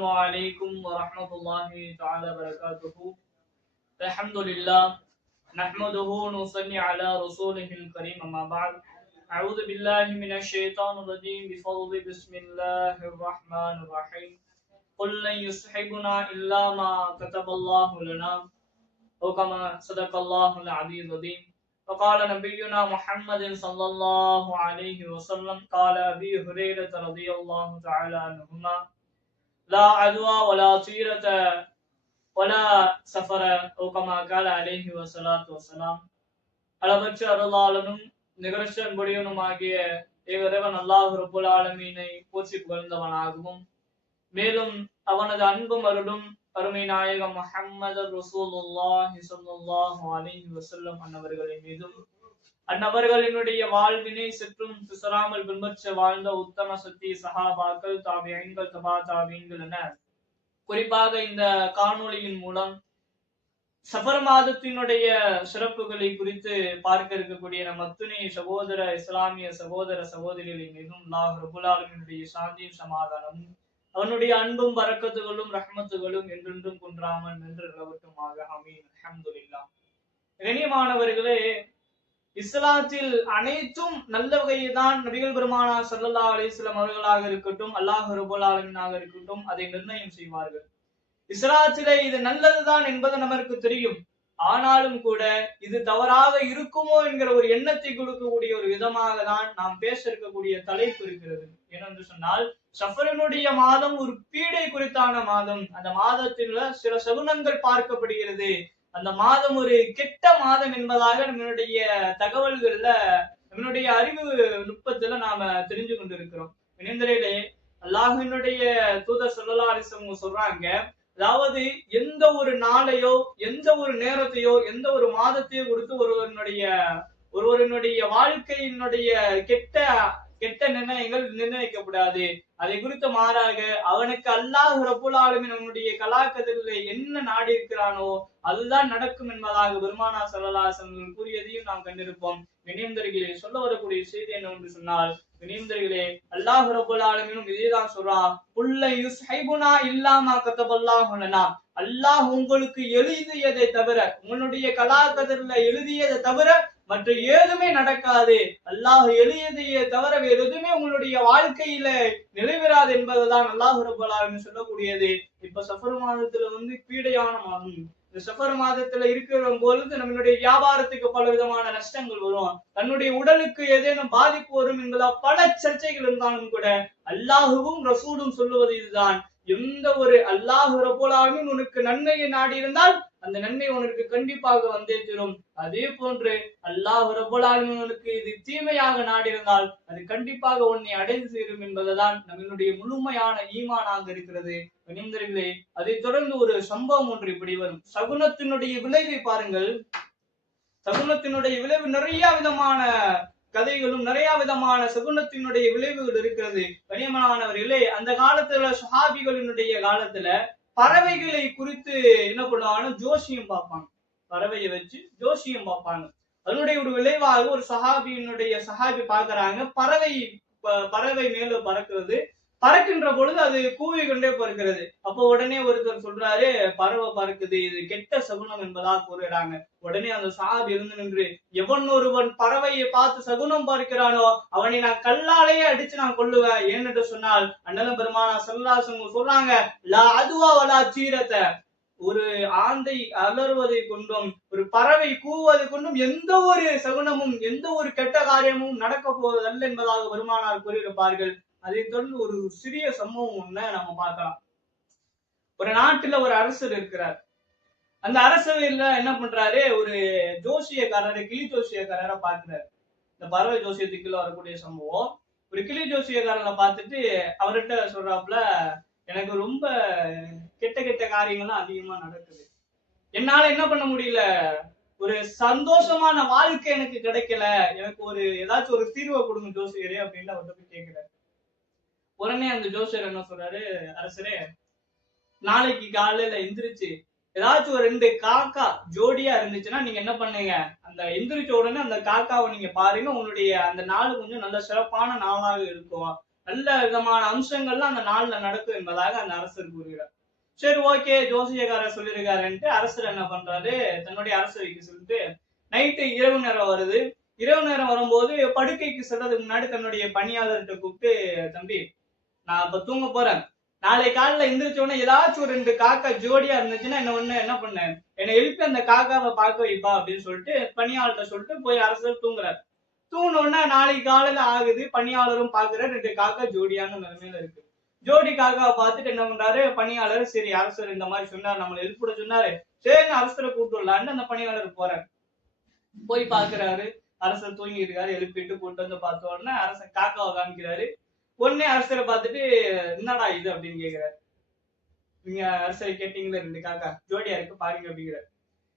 السلام عليكم ورحمة الله تعالى وبركاته. الحمد لله نحمده ونصلي على رسوله الكريم أما بعد. أعوذ بالله من الشيطان الرجيم. بفضل بسم الله الرحمن الرحيم. قل لن يصحبنا إلا ما كتب الله لنا. وكما صدق الله العلي العظيم وقال نبينا محمد صلى الله عليه وسلم قال أبي هريرة رضي الله تعالى عنهما لا عدوى ولا طيرة ولا سفر أو كما قال عليه والصلاة والسلام அளவற்ற அருளாளனும் நிகரற்ற அன்புடையனுமாகிய இறைவன் அல்லாஹ் ரபுல் ஆலமீனை போற்றி புகழ்ந்தவனாகவும் மேலும் அவனது அன்பும் அருளும் அருமை நாயகம் முஹம்மது ரசூலுல்லாஹி ஸல்லல்லாஹு அலைஹி வஸல்லம் அன்னவர்களின் மீதும் அந்நபர்களினுடைய வாழ்வினை சற்றும் சிசராமல் பின்பற்ற வாழ்ந்த உத்தம சத்தி சஹாபாக்கள் தாபியன்கள் தபா தாபியன்கள் என. குறிப்பாக இந்த காணொளியின் மூலம் சஃபர் மாதத்தினுடைய சிறப்புகளை குறித்து பார்க்க இருக்கக்கூடிய நம் அத்துணை சகோதர இஸ்லாமிய சகோதர சகோதரிகளின் மீதும் அல்லாஹ் ரபுல் சாந்தியும் சமாதானமும் அவனுடைய அன்பும் வரக்கத்துகளும் ரஹமத்துகளும் என்றென்றும் குன்றாமல் நின்று நிலவட்டுமாக. அமீன் அல்ஹம்துலில்லாஹ். கணியமானவர்களே இஸ்லாத்தில் அனைத்தும் நல்ல வகையைதான் நபிகள் பெருமானா சல்லல்லா அலிஸ்லாம் அவர்களாக இருக்கட்டும் அல்லாஹ் ரபுல் இருக்கட்டும் அதை நிர்ணயம் செய்வார்கள். இஸ்லாத்திலே இது நல்லதுதான் என்பது நமக்கு தெரியும். ஆனாலும் கூட இது தவறாக இருக்குமோ என்கிற ஒரு எண்ணத்தை கொடுக்கக்கூடிய ஒரு விதமாக தான் நாம் பேச இருக்கக்கூடிய தலைப்பு இருக்கிறது. ஏனென்று சொன்னால் சஃபரனுடைய மாதம் ஒரு பீடை குறித்தான மாதம். அந்த மாதத்தில் சில சகுனங்கள் பார்க்கப்படுகிறது. அந்த மாதம் ஒரு கெட்ட மாதம் என்பதாக நம்மளுடைய தகவல்கள்ல நம்மளுடைய அறிவு நுட்பத்துல நாம தெரிஞ்சு கொண்டிருக்கிறோம். இணைந்தரையிலே அல்லாஹினுடைய தூதர் சொல்லலாரிசம் சொல்றாங்க அதாவது எந்த ஒரு நாளையோ எந்த ஒரு நேரத்தையோ எந்த ஒரு மாதத்தையோ கொடுத்து ஒருவனுடைய ஒருவரனுடைய வாழ்க்கையினுடைய கெட்ட கெட்ட நிர்ணயங்கள் நிர்ணயிக்கப்படாது. அதை குறித்து மாறாக அவனுக்கு அல்லாஹ் ரபுல் ஆலமின் அவனுடைய கலாக்கதில் என்ன நாடி இருக்கிறானோ அதுதான் நடக்கும் என்பதாக பெருமானா சல்லாசன் கூறியதையும் நாம் கண்டிருப்போம். வினியந்தர்களே சொல்ல வரக்கூடிய செய்தி என்ன என்று சொன்னால் வினியந்தர்களே அல்லாஹ் ரபுல் இதேதான் சொல்றா புல்லை யுஸ்ஹைபுனா இல்லாமா கத்தபல்லாஹுனா அல்லாஹ் உங்களுக்கு எழுதியதை தவிர உங்களுடைய கலாக்கதிரில எழுதியதை தவிர மற்ற ஏதுமே நடக்காது. அல்லாஹ் எழுதியதையே தவிர வேறு எதுவுமே உங்களுடைய வாழ்க்கையில நிறைவேறாது என்பதுதான் அல்லாஹ் ரபுல்லாலும் சொல்லக்கூடியது. இப்ப சஃபர் மாதத்துல வந்து பீடையான மாதம் இந்த சஃபர் மாதத்துல இருக்கிற பொழுது நம்மளுடைய வியாபாரத்துக்கு பல விதமான நஷ்டங்கள் வரும். தன்னுடைய உடலுக்கு ஏதேனும் பாதிப்பு வரும் என்பதா பல சர்ச்சைகள் இருந்தாலும் கூட அல்லாஹுவும் ரசூடும் சொல்லுவது இதுதான். எந்த ஒரு அல்லாஹு ரபோலாவின் உனக்கு நன்மையை நாடி இருந்தால் அந்த நன்மை உனக்கு கண்டிப்பாக வந்தே தரும். அதே போன்று அல்லாஹ் ரபுலாலும் உனக்கு இது தீமையாக நாடிருந்தால் அது கண்டிப்பாக உன்னை அடைந்து சேரும் என்பதுதான் நம்மளுடைய முழுமையான ஈமானாக இருக்கிறது. இணைந்தர்களே அதை தொடர்ந்து ஒரு சம்பவம் ஒன்று இப்படி வரும். சகுனத்தினுடைய விளைவை பாருங்கள். சகுனத்தினுடைய விளைவு நிறைய விதமான கதைகளும் நிறைய விதமான சகுனத்தினுடைய விளைவுகள் இருக்கிறது. கனியமானவர்களே அந்த காலத்துல சஹாபிகளினுடைய காலத்துல பறவைகளை குறித்து என்ன பண்ணுவாங்கன்னா ஜோசியம் பார்ப்பாங்க. பறவையை வச்சு ஜோசியம் பார்ப்பாங்க. அதனுடைய ஒரு விளைவாக ஒரு சஹாபியினுடைய சஹாபி பாக்குறாங்க பறவை பறவை மேல பறக்கிறது. பறக்கின்ற பொழுது அது கூவி கொண்டே பறக்கிறது. அப்போ உடனே ஒருத்தர் சொல்றாரு பறவை பறக்குது இது கெட்ட சகுனம் என்பதாக கூறுகிறாங்க. உடனே அந்த சாபி இருந்து நின்று எவன் ஒருவன் பறவையை பார்த்து சகுனம் பார்க்கிறானோ அவனை நான் கல்லாலேயே அடிச்சு நான் கொள்ளுவேன் ஏன்னு சொன்னால் அண்ணன் பெருமானா செல்லாசங்க சொல்றாங்க லா அதுவா வலா சீரத்தை ஒரு ஆந்தை அலறுவதை கொண்டும் ஒரு பறவை கூவுவதை கொண்டும் எந்த ஒரு சகுனமும் எந்த ஒரு கெட்ட காரியமும் நடக்க போவதல்ல என்பதாக பெருமானார் கூறியிருப்பார்கள். அதை தொடர்ந்து ஒரு சிறிய சம்பவம் ஒண்ண நம்ம பார்க்கலாம். ஒரு நாட்டுல ஒரு அரசர் இருக்கிறார். அந்த அரசவையில என்ன பண்றாரு? ஒரு ஜோசியக்காரரை கிளி ஜோசியக்காரரை பாக்குறாரு இந்த பறவை ஜோசியத்துக்குள்ள வரக்கூடிய சம்பவம். ஒரு கிளி ஜோசியக்காரனை பார்த்துட்டு அவர்கிட்ட சொல்றாப்புல எனக்கு ரொம்ப கெட்ட கெட்ட காரியங்கள்லாம் அதிகமா நடக்குது. என்னால என்ன பண்ண முடியல? ஒரு சந்தோஷமான வாழ்க்கை எனக்கு கிடைக்கல. எனக்கு ஒரு ஏதாச்சும் ஒரு தீர்வை கொடுங்க ஜோசியரே அப்படின்னு அவர்கிட்ட போய் கேட்கிறாரு. உடனே அந்த ஜோசியர் என்ன சொல்றாரு? அரசரே நாளைக்கு காலையில எந்திரிச்சு ஏதாச்சும் ஒரு ரெண்டு காக்கா ஜோடியா இருந்துச்சுன்னா நீங்க என்ன பண்ணுங்க? அந்த எந்திரிச்ச உடனே அந்த காக்காவை நீங்க பாருங்க. உங்களுடைய அந்த நாள் கொஞ்சம் நல்ல சிறப்பான நாளாக இருக்கும். நல்ல விதமான அம்சங்கள்லாம் அந்த நாள்ல நடக்கும் என்பதாக அந்த அரசர் கூறுகிறார். சரி ஓகே ஜோசியக்காரர் சொல்லியிருக்காருன்ட்டு அரசர் என்ன பண்றாரு? தன்னுடைய அரசவைக்கு சொல்லிட்டு நைட்டு இரவு நேரம் வருது. இரவு நேரம் வரும்போது படுக்கைக்கு செல்றதுக்கு முன்னாடி தன்னுடைய பணியாளர்கிட்ட கூப்பிட்டு தம்பி நான் இப்ப தூங்க போறேன். நாளை காலையில எந்திரிச்ச உடனே ஏதாச்சும் ஒரு ரெண்டு காக்கா ஜோடியா இருந்துச்சுன்னா என்ன ஒண்ணு என்ன பண்ணேன் என்னை எழுப்பி அந்த காக்காவை பார்க்க வைப்பா அப்படின்னு சொல்லிட்டு பணியாளர்கிட்ட சொல்லிட்டு போய் அரசர் தூங்குறாரு. தூங்கின உடனே நாளைக்கு காலையில ஆகுது பணியாளரும் பாக்குற ரெண்டு காக்கா ஜோடியான நிலைமையில இருக்கு. ஜோடி காக்காவை பார்த்துட்டு என்ன பண்றாரு? பணியாளர் சரி அரசர் இந்த மாதிரி சொன்னார் நம்மளை எழுப்பிட சொன்னாரு. சரி அரசரை கூப்பிட்டு வரலான்னு அந்த பணியாளர் போறாரு. போய் பாக்குறாரு அரசர் தூங்கி இருக்காரு எழுப்பிட்டு கூட்டு வந்து பார்த்த உடனே அரசர் காக்காவை காமிக்கிறாரு பொண்ணே அரசரை பார்த்துட்டு என்னடா இது? அப்படின்னு கேக்குறாரு. நீங்க அரசரை கேட்டீங்களா ரெண்டு காக்கா. ஜோடியா இருக்கு பாருங்க அப்படிங்கிறாரு.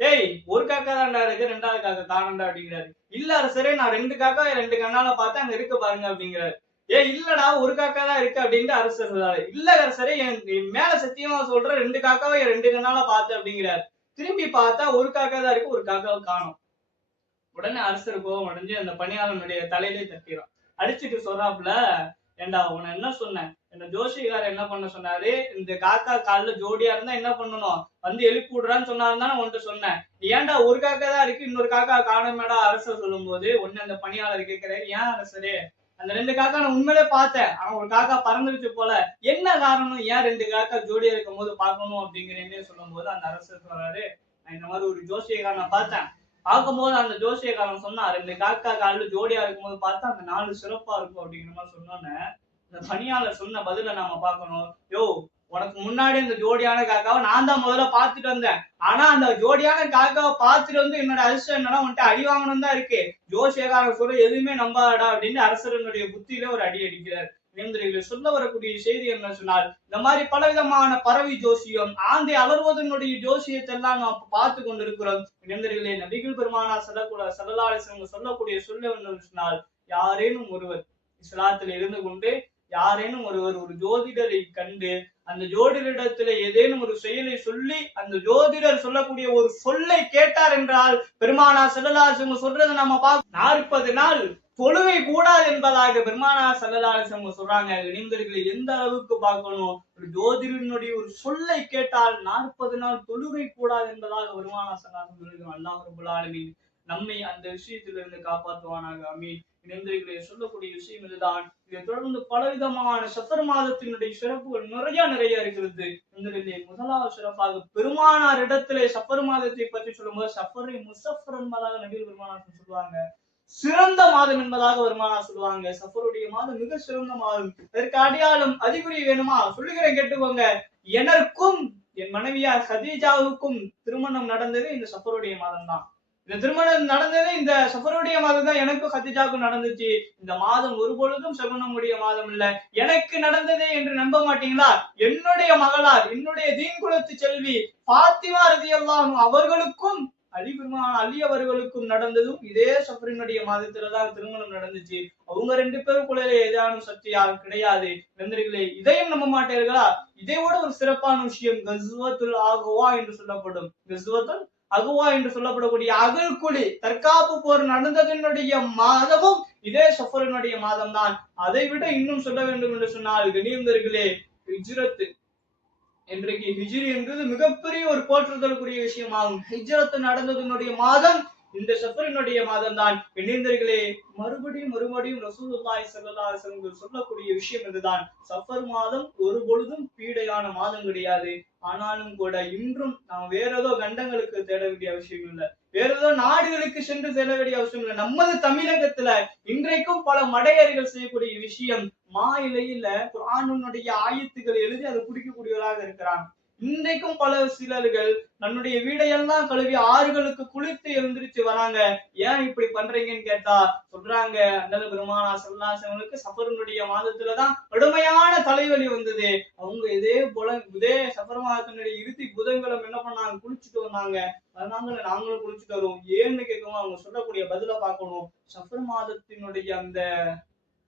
ஏய் ஒரு காக்கா தான்டா இருக்கு ரெண்டாவது காக்கா காணண்டா அப்படிங்கிறாரு. இல்ல அரசரே நான் ரெண்டு காக்கா ரெண்டு கண்ணால பார்த்து அங்க இருக்கு பாருங்க அப்படிங்கிறாரு. ஏ இல்லடா ஒரு காக்கா தான் இருக்கு அப்படின்ட்டு அரசர் சொல்றாரு. இல்ல அரசரே என் என் மேல சத்தியமா சொல்ற ரெண்டு காக்காவை என் ரெண்டு கண்ணால பார்த்து அப்படிங்கிறாரு. திரும்பி பார்த்தா ஒரு காக்கா தான் இருக்கு ஒரு காக்காவை காணும். உடனே அரசர் கோபம் அடைஞ்சு அந்த பணியாளனுடைய தலையிலே தட்டிடும் அடிச்சுட்டு சொல்றாப்புல ஏண்டா உன என்ன சொன்னேன்? இந்த ஜோஷிகார் என்ன பண்ண சொன்னாரு? இந்த காக்கா காலில் ஜோடியா இருந்தா என்ன பண்ணணும்? வந்து எழுப்பி விடுறான்னு சொன்னாரு தானே உன்கிட்ட சொன்னேன். ஏன்டா ஒரு காக்கா தான் இருக்கு இன்னொரு காக்கா காணமேடா அரசர் சொல்லும் போது ஒண்ணு அந்த பணியாளர் கேட்கிறாரு ஏன் அரசரே? அந்த ரெண்டு காக்கா நான் உண்மையிலே பார்த்தேன். ஆனா ஒரு காக்கா பறந்துருச்சு போல. என்ன காரணம்? ஏன் ரெண்டு காக்கா ஜோடியா இருக்கும் போது பார்க்கணும்? அப்படிங்கிறேன்னு சொல்லும் போது அந்த அரசர் சொல்றாரு நான் இந்த மாதிரி ஒரு ஜோசியக்காரனை பார்த்தேன். பார்க்கும்போது அந்த ஜோசியக்காரன் சொன்னா ரெண்டு காக்கா காலில் ஜோடியா இருக்கும்போது பார்த்தா அந்த நாலு சிறப்பா இருக்கும் அப்படிங்கிற மாதிரி சொன்னோன்னே இந்த பணியாளர் சொன்ன பதில நாம பார்க்கணும். யோ உனக்கு முன்னாடி இந்த ஜோடியான காக்காவை நான் தான் முதல்ல பார்த்துட்டு வந்தேன். ஆனா அந்த ஜோடியான காக்காவை பார்த்துட்டு வந்து என்னோட அரசு என்னன்னா உன்ட்டு அடி வாங்கணும் தான் இருக்கு. ஜோசியக்காரன் சொல்ல எதுவுமே நம்பாதடா அப்படின்னு அரசரனுடைய புத்தியில ஒரு அடி அடிக்கிறார். இளைஞர்களை சொல்ல வரக்கூடிய செய்தி என்ன சொன்னால் இந்த மாதிரி பலவிதமான பறவை ஜோசியம் ஆந்தை அலர்வதனுடைய ஜோசியத்தெல்லாம் நாம் பார்த்து கொண்டிருக்கிறோம். இளைஞர்களே நபிகள் பெருமானா சொல்லக்கூட சல்லல்லாஹு சொல்லக்கூடிய சொல்ல சொன்னால் யாரேனும் ஒருவர் இஸ்லாத்தில் இருந்து கொண்டு யாரேனும் ஒருவர் ஒரு ஜோதிடரை கண்டு அந்த ஜோதிடரிடத்துல ஏதேனும் ஒரு செயலை சொல்லி அந்த ஜோதிடர் சொல்லக்கூடிய ஒரு சொல்லை கேட்டார் என்றால் பெருமானா செல்லலாசு சொல்றதை நம்ம பார்க்க நாற்பது நாள் தொழுகை கூடாது என்பதாக பெருமானா செல்லலாசம் சொல்றாங்க. இணைந்தர்களை எந்த அளவுக்கு பார்க்கணும்? ஒரு ஜோதிடனுடைய ஒரு சொல்லை கேட்டால் நாற்பது நாள் தொழுகை கூடாது என்பதாக பெருமானா செல்லாசம் அல்லாஹ் ரபுல் நம்மை அந்த விஷயத்திலிருந்து காப்பாற்றுவானாக. அமீன் இணைந்தர்களை சொல்லக்கூடிய விஷயம் இதுதான். இதை தொடர்ந்து பலவிதமான சஃபர் மாதத்தினுடைய சிறப்புகள் நிறைய நிறைய இருக்கிறது. இந்த முதலாவது சிறப்பாக பெருமானார் இடத்திலே சஃபர் மாதத்தை பற்றி சொல்லும்போது சஃபரை முசஃபர் என்பதாக நபீர் பெருமானார் சொல்லுவாங்க. சிறந்த மாதம் என்பதாக வருமானா சொல்லுவாங்க. சஃபருடைய மாதம் மிக சிறந்த மாதம். இதற்கு அடையாளம் அறிகுறி வேணுமா? சொல்லுகிறேன் கேட்டுக்கோங்க. எனக்கும் என் மனைவியார் ஹதீஜாவுக்கும் திருமணம் நடந்தது இந்த சஃபருடைய மாதம் தான் இந்த திருமணம் நடந்தது இந்த சஃபருடைய மாதம் தான் எனக்கும் ஹத்திஜாவுக்கும் நடந்துச்சு. இந்த மாதம் ஒரு பொழுதும் சகுனமுடைய மாதம் இல்ல. எனக்கு நடந்ததே என்று நம்ப மாட்டீங்களா? என்னுடைய மகளார் என்னுடைய தீன் குலத்து செல்வி பாத்திமா ரதியல்லாம் அவர்களுக்கும் அலி பெருமான் அலி அவர்களுக்கும் நடந்ததும் இதே சஃபரினுடைய மாதத்துலதான் திருமணம் நடந்துச்சு. அவங்க ரெண்டு பேருக்குள்ள ஏதானும் சக்தியா கிடையாது. நண்பர்களே இதையும் நம்ப மாட்டீர்களா? இதையோட ஒரு சிறப்பான விஷயம் கசுவத்துல் ஆகுவா என்று சொல்லப்படும். கஸ்வத்துல் அகுவா என்று சொல்லப்படக்கூடிய அகல்குழி தற்காப்பு போர் நடந்ததனுடைய மாதமும் இதே சஃபரனுடைய மாதம் தான் அதை விட இன்னும் சொல்ல வேண்டும் என்று சொன்னால் கணியந்தர்களே ஹிஜ்ரத்து இன்றைக்கு ஹிஜ்ரி என்பது மிகப்பெரிய ஒரு போற்றுதலுக்குரிய விஷயமாகும். ஹிஜ்ரத்து நடந்ததனுடைய மாதம் இந்த சஃபரினுடைய மாதம் தான் இணைந்தர்களே மறுபடியும் மறுபடியும் ரசூலுல்லாய் ஸல்லல்லாஹு அலைஹி சொல்லக்கூடிய விஷயம் இதுதான். சஃபர் மாதம் ஒரு பொழுதும் பீடையான மாதம் கிடையாது. ஆனாலும் கூட இன்றும் நாம் வேற ஏதோ கண்டங்களுக்கு தேட வேண்டிய அவசியம் இல்லை வேற ஏதோ நாடுகளுக்கு சென்று செல்ல வேண்டிய அவசியம் இல்லை. நமது தமிழகத்துல இன்றைக்கும் பல மடையர்கள் செய்யக்கூடிய விஷயம் மா இலையில குரானுடைய ஆயத்துக்கள் எழுதி அதை குடிக்கக்கூடியவராக இருக்கிறான். இன்றைக்கும் பல சிலர்கள் தன்னுடைய வீடையெல்லாம் கழுவி ஆறுகளுக்கு குளித்து எழுந்திருச்சு வராங்க. ஏன் இப்படி பண்றீங்கன்னு கேட்டா சொல்றாங்க அண்ணல் பெருமானா சொல்லாசவங்களுக்கு சஃபருனுடைய மாதத்துலதான் கடுமையான தலைவலி வந்தது. அவங்க இதே போல இதே சஃபர் மாதத்தினுடைய இறுதி புதன்கிழமை என்ன பண்ணாங்க? குளிச்சுட்டு வந்தாங்க. அதனால நாங்களும் குளிச்சுட்டு வருவோம். ஏன்னு கேட்கவும் அவங்க சொல்லக்கூடிய பதில பார்க்கணும். சஃபர் மாதத்தினுடைய அந்த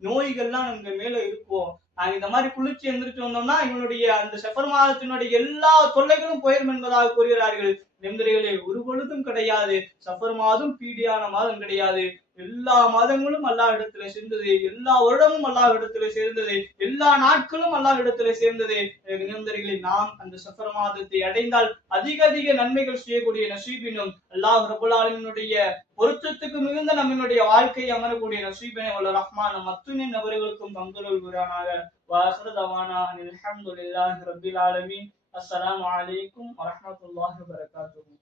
நோய்கள்லாம் நமக்கு மேல இருக்கும் நாங்க இந்த மாதிரி குளிர்ச்சி எந்திரிச்சு வந்தோம்னா எங்களுடைய அந்த செஃபர் மாதத்தினுடைய எல்லா தொல்லைகளும் போயிடும் என்பதாக கூறுகிறார்கள். நெந்தரைகளே ஒரு பொழுதும் கிடையாது. சஃபர் மாதம் பீடியான மாதம் கிடையாது. எல்லா மதங்களும் அல்லாஹ் இடத்துல சேர்ந்தது எல்லா வருடமும் அல்லாஹ் இடத்துல சேர்ந்தது எல்லா நாட்களும் அல்லாஹ் இடத்துல சேர்ந்தது. நிகழ்ந்தர்களை நாம் அந்த சஃபர் மாதத்தை அடைந்தால் அதிக அதிக நன்மைகள் செய்யக்கூடிய நசீபினும் அல்லாஹ் ரபுல்லாலினுடைய பொருத்தத்துக்கு மிகுந்த நம்மளுடைய வாழ்க்கையை அமரக்கூடிய நசீபினை உள்ள ரஹ்மான மத்துனின் நபர்களுக்கும் பங்குருள்கிறானாக வாஹர் தவானா அல்ஹம்துலில்லாஹி அஸ்ஸலாமு அலைக்கும் வரஹ்மத்துல்லாஹி